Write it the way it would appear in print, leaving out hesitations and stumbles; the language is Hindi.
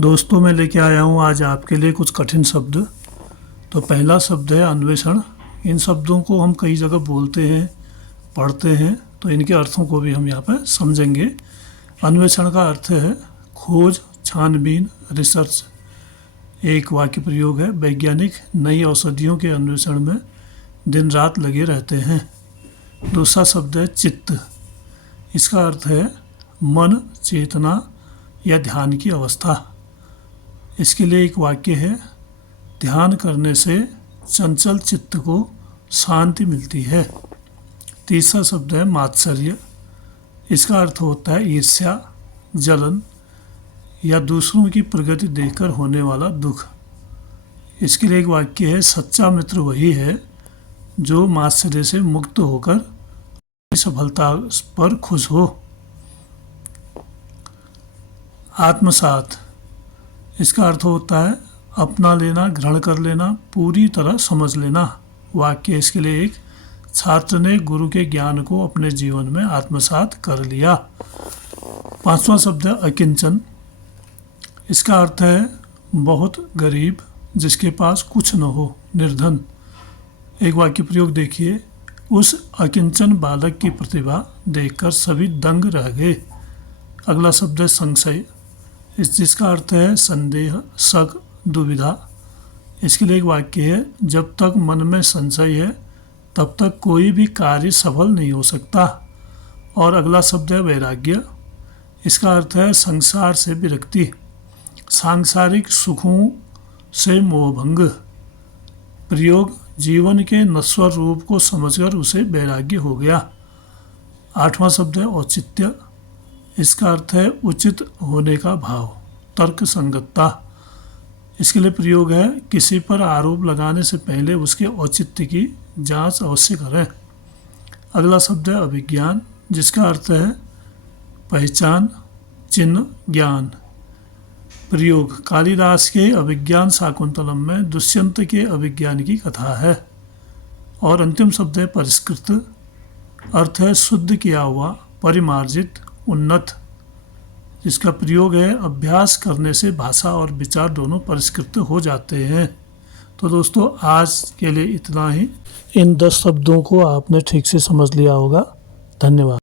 दोस्तों, मैं लेके आया हूँ आज आपके लिए कुछ कठिन शब्द। तो पहला शब्द है अन्वेषण। इन शब्दों को हम कई जगह बोलते हैं, पढ़ते हैं, तो इनके अर्थों को भी हम यहाँ पर समझेंगे। अन्वेषण का अर्थ है खोज, छानबीन, रिसर्च। एक वाक्य प्रयोग है, वैज्ञानिक नई औषधियों के अन्वेषण में दिन रात लगे रहते हैं। दूसरा शब्द है चित्त। इसका अर्थ है मन, चेतना या ध्यान की अवस्था। इसके लिए एक वाक्य है, ध्यान करने से चंचल चित्त को शांति मिलती है। तीसरा शब्द है मात्सर्य। इसका अर्थ होता है ईर्ष्या, जलन या दूसरों की प्रगति देखकर होने वाला दुख। इसके लिए एक वाक्य है, सच्चा मित्र वही है जो मात्सर्य से मुक्त होकर सफलता पर खुश हो। आत्मसात। इसका अर्थ होता है अपना लेना, ग्रहण कर लेना, पूरी तरह समझ लेना। वाक्य इसके लिए एक, छात्र ने गुरु के ज्ञान को अपने जीवन में आत्मसात कर लिया। पांचवा शब्द है अकिंचन। इसका अर्थ है बहुत गरीब, जिसके पास कुछ न हो, निर्धन। एक वाक्य प्रयोग देखिए, उस अकिंचन बालक की प्रतिभा देखकर सभी दंग रह गए। अगला शब्द है संशय। जिसका अर्थ है संदेह, शक, दुविधा। इसके लिए एक वाक्य है, जब तक मन में संशय है तब तक कोई भी कार्य सफल नहीं हो सकता। और अगला शब्द है वैराग्य। इसका अर्थ है संसार से विरक्ति, सांसारिक सुखों से मोहभंग। प्रयोग, जीवन के नश्वर रूप को समझकर उसे वैराग्य हो गया। आठवां शब्द है औचित्य। इसका अर्थ है उचित होने का भाव, तर्क संगतता। इसके लिए प्रयोग है, किसी पर आरोप लगाने से पहले उसके औचित्य की जांच अवश्य करें। अगला शब्द है अभिज्ञान। जिसका अर्थ है पहचान, चिन्ह, ज्ञान। प्रयोग, कालिदास के अभिज्ञान शाकुंतलम में दुष्यंत के अभिज्ञान की कथा है। और अंतिम शब्द है परिष्कृत। अर्थ है शुद्ध किया हुआ, परिमार्जित, उन्नत। जिसका प्रयोग है अभ्यास करने से भाषा और विचार दोनों परिष्कृत हो जाते हैं। तो दोस्तों, आज के लिए इतना ही। इन 10 शब्दों को आपने ठीक से समझ लिया होगा। धन्यवाद।